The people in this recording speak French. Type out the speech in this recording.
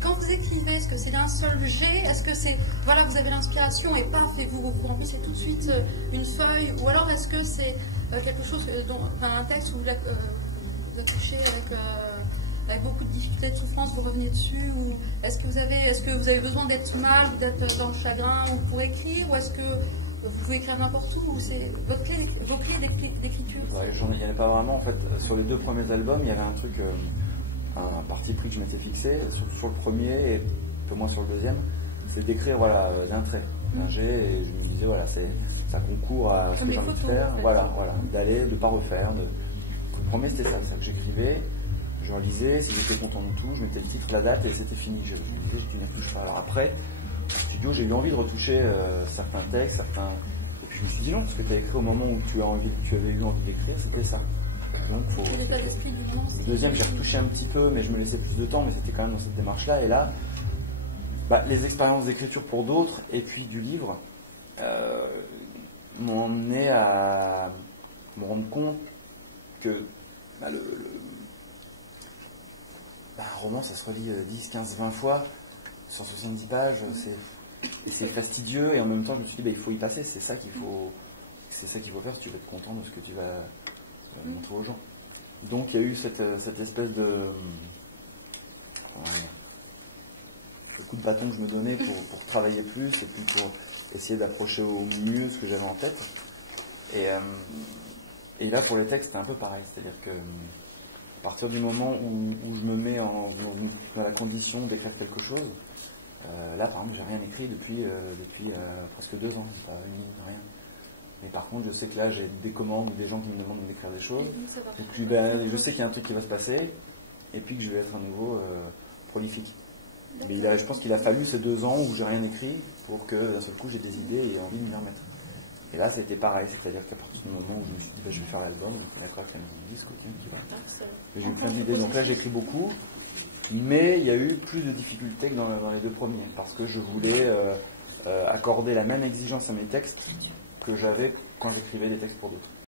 quand vous écrivez, est-ce que c'est d'un seul jet? Est-ce que c'est, voilà, vous avez l'inspiration et paf, et vous remplissez tout de suite une feuille? Ou alors est-ce que c'est quelque chose, un texte où vous accouchez avec beaucoup de difficultés, de souffrance, vous revenez dessus? Ou est-ce que vous avez besoin d'être mal, d'être dans le chagrin pour écrire? Ou est-ce que vous pouvez écrire n'importe où? Ou c'est vos clés d'écriture? Ouais, il n'y en avait pas vraiment. En fait, sur les 2 premiers albums, il y avait un truc, un parti pris que je m'étais fixé. Sur le premier et un peu moins sur le deuxième, c'est d'écrire d'un trait, d'un jet. Et je me disais, voilà, ça concourt à ce que j'ai envie de faire. En fait. Voilà, d'aller, de ne pas refaire. Le premier, c'était ça que j'écrivais. Je relisais, si j'étais content de tout, je mettais le titre, la date et c'était fini. Je me disais, je ne retouche pas. Alors après, au studio, j'ai eu envie de retoucher certains textes, et puis je me suis dit non, parce que tu as écrit au moment où tu avais eu envie d'écrire, c'était ça. Donc, le deuxième, j'ai retouché un petit peu, mais je me laissais plus de temps, mais c'était quand même dans cette démarche-là. Et là, les expériences d'écriture pour d'autres, et puis du livre, m'ont emmené à me rendre compte que un roman, ça se relit 10, 15, 20 fois, 170 pages, c'est fastidieux, et en même temps, je me suis dit, il faut y passer, c'est ça qu'il faut faire si tu veux être content de ce que tu vas montrer aux gens. Donc, il y a eu cette espèce de coup de bâton que je me donnais pour travailler plus, et puis pour essayer d'approcher au mieux ce que j'avais en tête. Et là, pour les textes, c'est un peu pareil, c'est-à-dire que à partir du moment où je me mets dans la condition d'écrire quelque chose, là par exemple j'ai rien écrit depuis presque 2 ans, c'est pas rien. Mais par contre je sais que là j'ai des commandes ou des gens qui me demandent d'écrire des choses, et puis je sais qu'il y a un truc qui va se passer, et puis que je vais être à nouveau prolifique. Mais je pense qu'il a fallu ces 2 ans où j'ai rien écrit pour que d'un seul coup j'ai des idées et envie de m'y remettre. Et là, c'était pareil, c'est-à-dire qu'à partir du moment où je me suis dit, je vais faire l'album, je vais mettre avec la musique disque, tu vois. J'ai eu plein d'idées, donc là j'écris beaucoup, mais il y a eu plus de difficultés que dans les 2 premiers, parce que je voulais accorder la même exigence à mes textes que j'avais quand j'écrivais des textes pour d'autres.